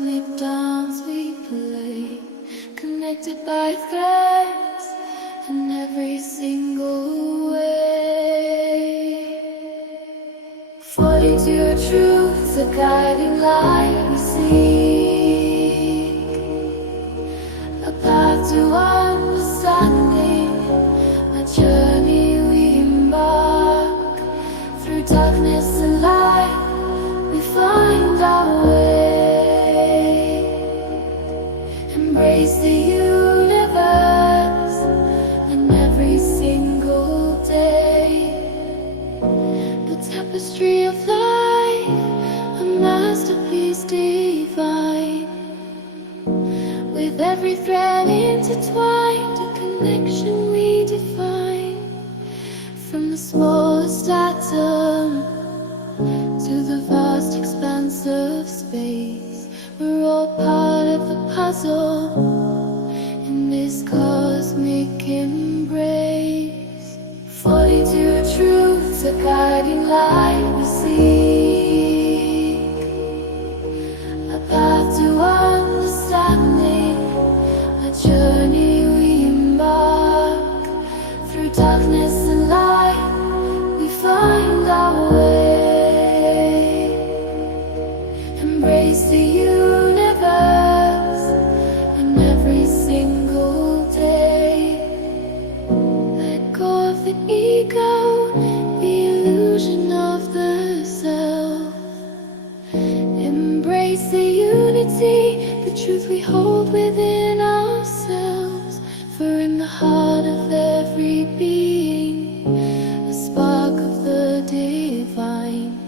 cosmic dance we play, connected by threads in every single way. 42 truths, a guiding light we seek, a path to understanding, a journey we embark. Through darkness and light we find our way. Embrace the universe in every single day. The tapestry of life, a masterpiece divine. With every thread intertwined, a connection we define. From the smallest atom to the vast expanse of space, we're all part of the puzzle in this cosmic embrace. 42 truths, a guiding light we seek, a path to understanding, a journey we embark. Through darkness and light we find our way. Embrace the universe in every single day. Let go of the ego, the illusion of the self. Embrace the unity, the truth we hold within ourselves. For in the heart of every being, a spark of the divine,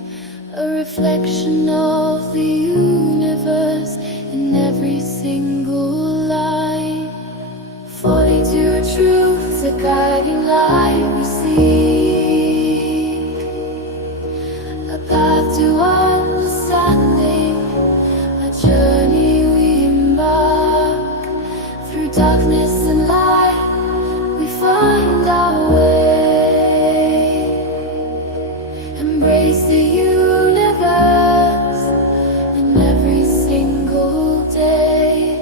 a reflection of the universe in every single line. 42 truths, a guiding light we seek, a path to understanding, a journey we embark. Through darkness and light we find our way. Embrace the universe in every single day.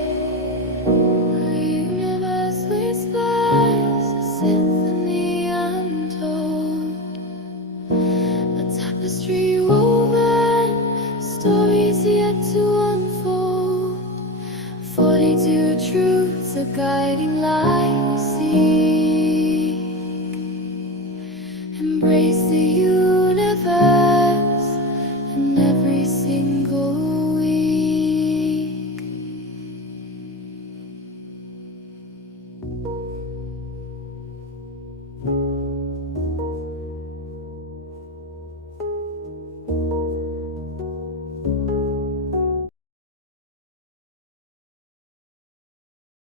The universe whispers, a symphony untold, a tapestry woven, stories yet to unfold. 42 truths, a guiding light we see.